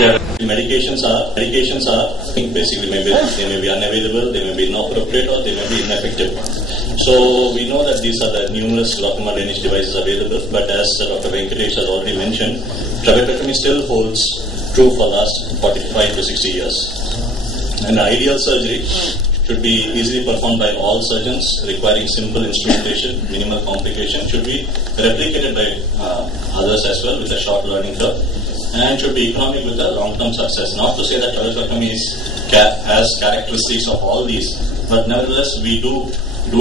Medications are basically they may be unavailable, they may be inappropriate, or they may be ineffective. So we know that these are the numerous glaucoma drainage devices available, but as Dr. Venkatesh has already mentioned, trabeculectomy still holds true for the last 45 to 60 years. And ideal surgery should be easily performed by all surgeons, requiring simple instrumentation, minimal complication, should be replicated by others as well with a short learning curve, and should be economic with a long-term success. Not to say that trabeculectomy has characteristics of all these, but nevertheless we do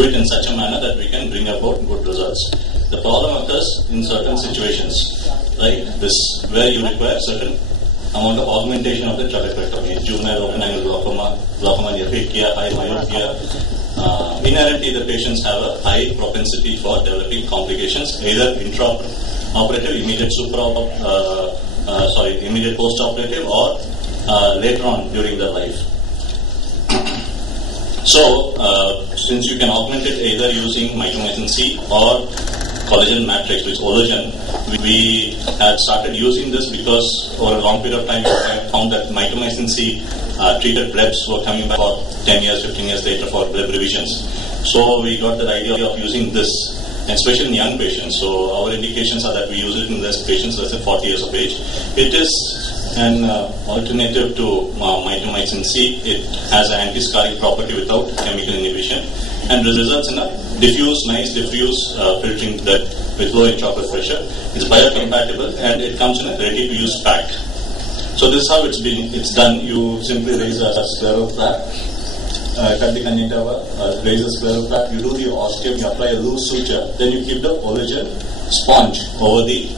it in such a manner that we can bring about good results. The problem occurs in certain situations, like this, where you require certain amount of augmentation of the trabeculectomy, juvenile open-angle glaucoma neophakia, high myopia. Inherently, the patients have a high propensity for developing complications, either intraoperative, immediate post-operative, or later on during their life. So, since you can augment it either using mitomycin C or collagen matrix, which is Ologen, we had started using this because over a long period of time we found that mitomycin C treated blebs were coming back for 10 years, 15 years later for bleb revisions. So we got the idea of using this, especially in young patients. So our indications are that we use it in those patients less than 40 years of age. It is an alternative to mitomycin C. It has an anti-scarring property without chemical inhibition, and results in a nice diffuse filtering blood with low intraocular pressure. It's biocompatible and it comes in a ready-to-use pack. So this is how it's done. You simply raise a scleral flap, cut the conjunctiva, raise a scleral flap, you do the ostium, you apply a loose suture, then you keep the Ologen sponge over the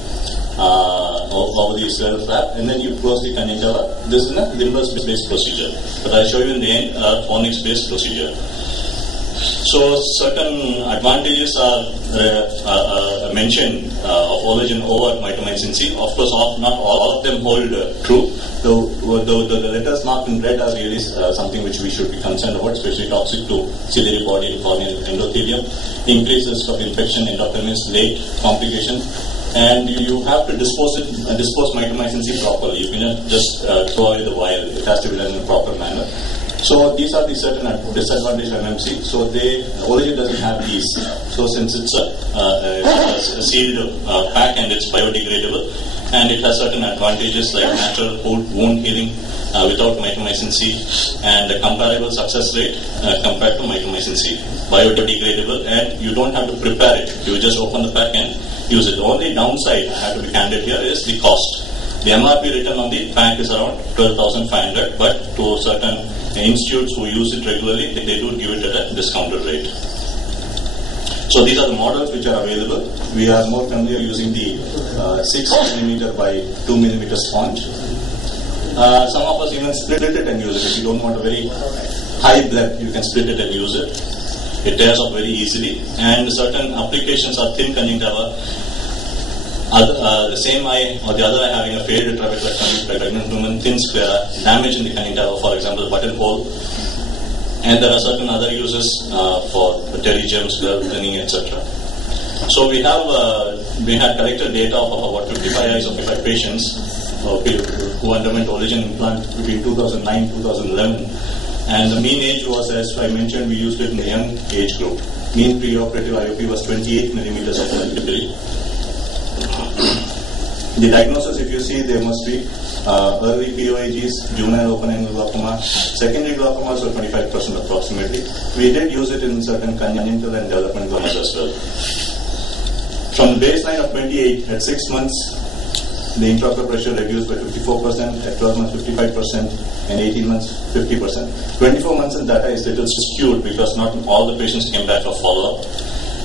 scleral flap, and then you close the conjunctiva. This is a limbus-based procedure, but I'll show you in the end a fornix-based procedure. So certain advantages are mentioned of Ologen over mitomycin C. Of course, not all of them hold true. The letters marked in red are really something which we should be concerned about, especially toxic to ciliary body and corneal endothelium, increased risk of infection, endophthalmitis, late complication, and you have to dispose mitomycin C properly. You cannot just throw away the vial. It has to be done in a proper manner. So these are the certain disadvantages of MMC. So Ologen doesn't have these. So since it's a sealed pack and it's biodegradable, and it has certain advantages like natural wound healing without mitomycin C, and a comparable success rate compared to mitomycin C. Biodegradable, and you don't have to prepare it. You just open the pack and use it. The only downside, I have to be candid here, is the cost. The MRP written on the pack is around 12,500, but to certain institutes who use it regularly, they do give it at a discounted rate. So these are the models which are available. We are more familiar using the 6 mm by 2 mm sponge. Some of us even split it and use it. If you don't want a very high bleb, you can split it and use it. It tears off very easily, and certain applications are thin conjunctiva. The same eye or the other eye having a failed trabeculectomy by pregnant women, thin sclera, damage in the conjunctiva, for example, buttonhole, and there are certain other uses for pterygium, scleral thinning, etc. So we had collected data of about 55 eyes of 55 patients who underwent Ologen implant between 2009-2011, and the mean age was, as I mentioned, we used it in the young age group. Mean preoperative IOP was 28 millimeters of mercury. The diagnosis, if you see, there must be early POAGs, juvenile open-angle glaucoma, secondary glaucomas were 25% approximately. We did use it in certain congenital and development glaucomas as well. From the baseline of 28, at 6 months, the intraocular pressure reduced by 54%, at 12 months 55%, and 18 months 50%. 24 months in data is little skewed because not all the patients came back for follow-up.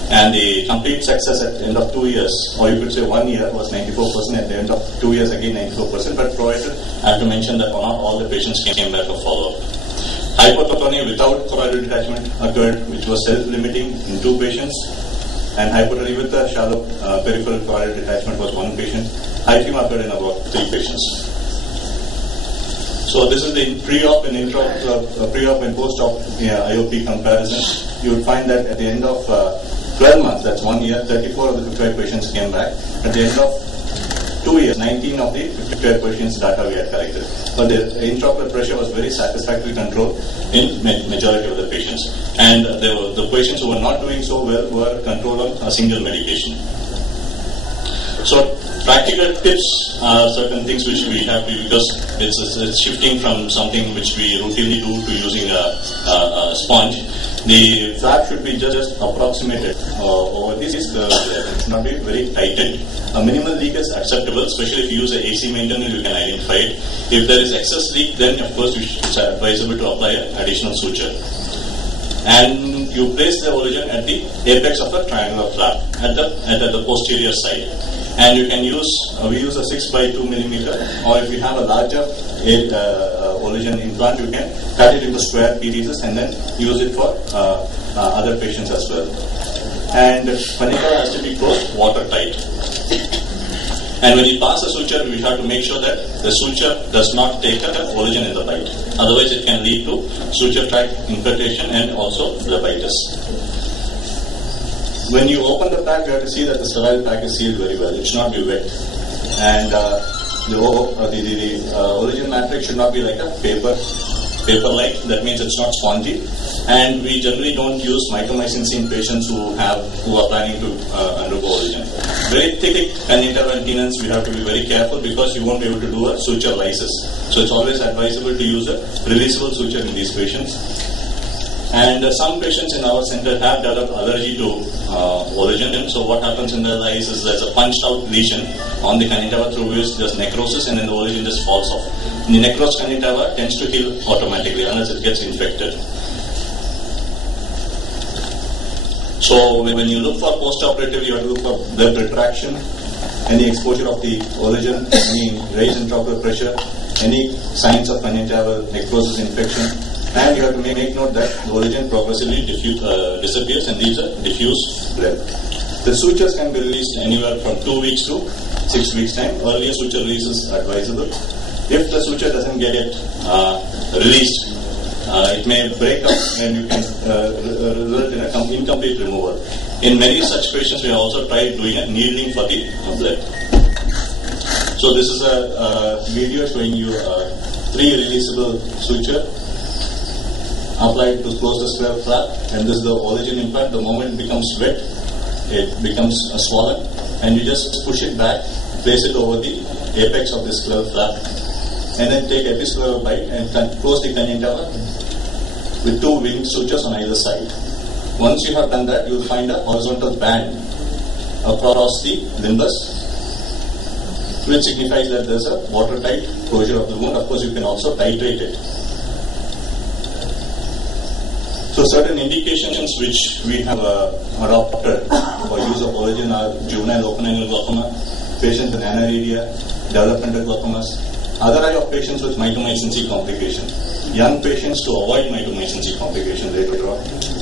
And the complete success at the end of 2 years, or you could say 1 year, was 94%. At the end of 2 years, again 94%. But provided, I have to mention that not all the patients came back for follow-up. Hypotonia without choroidal detachment occurred, which was self-limiting in 2 patients. And hypotonia with a shallow peripheral choroidal detachment was 1 patient. Hyphema occurred in about 3 patients. So this is the pre-op and post-op IOP comparison. You would find that at the end of 12 months, that's 1 year, 34 of the 55 patients came back. At the end of 2 years, 19 of the 55 patients data we had collected. But the intraocular pressure was very satisfactorily controlled in majority of the patients. And the patients who were not doing so well were controlled on a single medication. So practical tips are certain things which we have to, because it's shifting from something which we routinely do to using a sponge. The flap should be just approximated over this. It should not be very tightened. A minimal leak is acceptable, especially if you use an AC maintenance, you can identify it. If there is excess leak, then of course it's advisable to apply an additional suture. And you place the Ologen at the apex of a triangular flap at the posterior side. And you can use, we use a 6 by 2 millimeter, or if you have a larger Ologen implant, you can cut it into square pieces and then use it for other patients as well. And Panicava has to be closed watertight. And when you pass a suture, we have to make sure that the suture does not take a Ologen in the bite. Otherwise, it can lead to suture tract infiltration and also phlebitis. When you open the pack, you have to see that the sterile pack is sealed very well. It should not be wet. And the Ologen matrix should not be like a paper-like. That means it's not spongy. And we generally don't use mitomycin C in patients who are planning to undergo Ologen. Very thick conjunctival tenons, we have to be very careful because you won't be able to do a suture lysis. So it's always advisable to use a releasable suture in these patients. And some patients in our center have developed allergy to Ologen. So what happens in their eyes is there's a punched out lesion on the conjunctiva through which there's necrosis and then the Ologen just falls off. The necrosed conjunctiva tends to heal automatically unless it gets infected. So when you look for post-operative, you have to look for blood retraction, any exposure of the Ologen, any raised intraocular pressure, any signs of conjunctival necrosis infection. And you have to make note that the Ologen progressively disappears and leaves a diffuse bleb. The sutures can be released anywhere from 2 weeks to 6 weeks time. Earlier suture release is advisable. If the suture doesn't get it released, it may break up and you can result in an incomplete removal. In many such patients, we have also tried doing a needling for the bleb. So this is a video showing you 3 releasable suture applied to close the scleral flap, and this is the Ologen implant. The moment it becomes wet, it becomes swollen, and you just push it back, place it over the apex of the scleral flap, and then take episcleral bite and close the conjunctiva with 2 wing sutures on either side. Once you have done that, you will find a horizontal band across the limbus, which signifies that there is a watertight closure of the wound. Of course, you can also titrate it. So certain indications which we have adopted for use of Ologen are juvenile open-angle glaucoma, patients with aniridia, developmental glaucomas, other eye of patients with mitomycin C complication, young patients to avoid mitomycin C complication later on,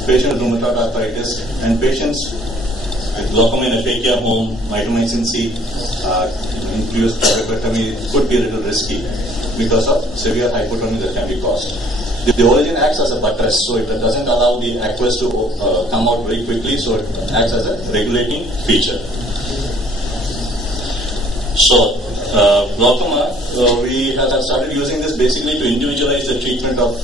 patients with rheumatoid arthritis, and patients with glaucoma in aphakia home, mitomycin C infused trabeculectomy could be a little risky because of severe hypotonia that can be caused. The Ologen acts as a buttress, so it doesn't allow the aqueous to come out very quickly, so it acts as a regulating feature. So, glaucoma, we have started using this basically to individualize the treatment of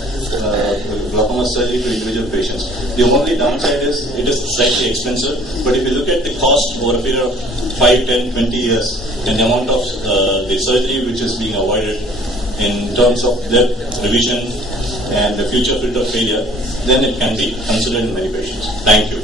glaucoma surgery to individual patients. The only downside is it is slightly expensive, but if you look at the cost over a period of 5, 10, 20 years, and the amount of the surgery which is being avoided in terms of depth, revision, and the future filter failure, then it can be considered in many patients. Thank you.